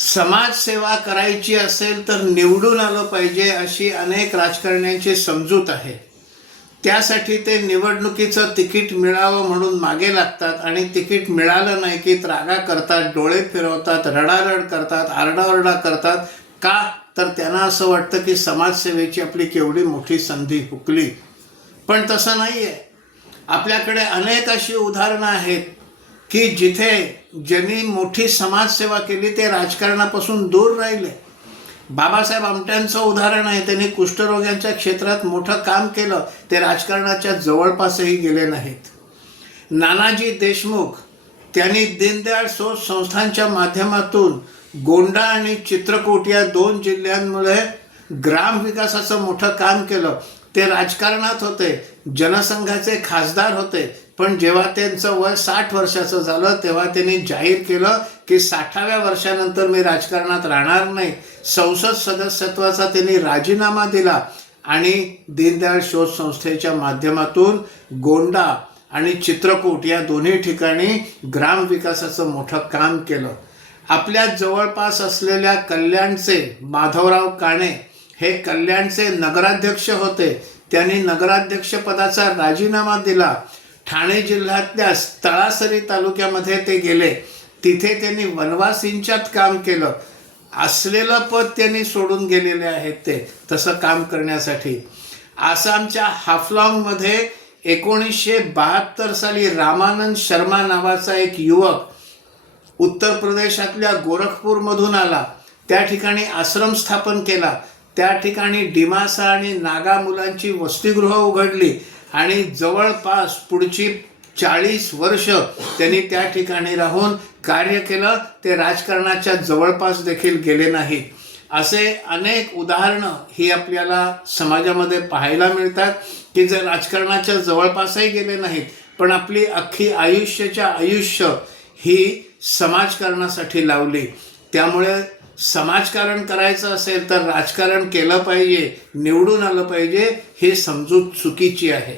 समाजसेवा करायची असेल तर निवडून आलं पाहिजे अशी अनेक राजकारण्यांची समजूत आहे। त्यासाठी ते निवडणुकीचं तिकीट मिळावं म्हणून मागे लागतात आणि तिकीट मिळालं नाही की त्रागा करतात, डोळे फिरवतात, रडारड करतात, आरडाओरडा करतात। का तर त्यांना असं वाटतं की समाजसेवेची आपली केवढी मोठी संधी हुकली। पण तसं नाही आहे। आपल्याकडे अनेक अशी उदाहरणं आहेत की जिथे ज्यांनी मोठी समाजसेवा केली ते राजकारणापासून दूर राहिले। बाबासाहेब आमट्यांचं उदाहरण आहे, त्यांनी कुष्ठरोग्यांच्या क्षेत्रात मोठं काम केलं, ते राजकारणाच्या जवळपासही गेले नाहीत। नानाजी देशमुख त्यांनी दीनदयाळ शोध संस्थांच्या माध्यमातून गोंडा आणि चित्रकूट या 2 जिल्ह्यांमध्ये ग्राम विकासाचं मोठं काम केलं। ते राजकारणात होते, जनसंघाचे खासदार होते, पण जेव्हा त्यांचं वय 60 वर्षाचं झालं तेव्हा त्यांनी जाहीर केलं की 60व्या वर्षानंतर मी राजकारणात राहणार नाही। संसद सदस्यत्वाचा त्यांनी राजीनामा दिला आणि दीनदयाळ शोध संस्थेच्या माध्यमातून गोंडा आणि चित्रकूट या दोन्ही ठिकाणी ग्राम विकासाचं मोठं काम केलं। आपल्या जवळपास असलेल्या कल्याणचे माधवराव काणे हे कल्याणचे नगराध्यक्ष होते, त्यांनी नगराध्यक्ष पदाचा राजीनामा दिला। ठाणे जिल्ह्यातल्या तळासरी तालुक्यामध्ये ते गेले, तिथे त्यांनी वनवासींच्यात काम केलं। असलेलं पद त्यांनी सोडून गेलेले आहेत ते तसं काम करण्यासाठी। आसामच्या हाफलॉंगमध्ये 1972 साली रामानंद शर्मा नावाचा एक युवक उत्तर प्रदेशातल्या गोरखपूरमधून आला, त्या ठिकाणी आश्रम स्थापन केला, त्या ठिकाणी डिमासा आणि नागा मुलांची वसतिगृह उघडली आणि जवळपास पुढची 40 वर्ष त्यांनी त्या ठिकाणी राहून कार्य केलं। ते राजकारणाच्या जवळपास देखील गेले नाहीत। असे अनेक उदाहरणं ही आपल्याला समाजामध्ये पाहायला मिळतात की जे राजकारणाच्या जवळपासही गेले नाहीत, पण आपली अख्खी आयुष्य ही समाजकारणासाठी लावली। त्यामुळे समाजकारण करायचं असेल तर राजकारण केलं पाहिजे, निवडून आलं पाहिजे, ही समजूत चुकीची आहे।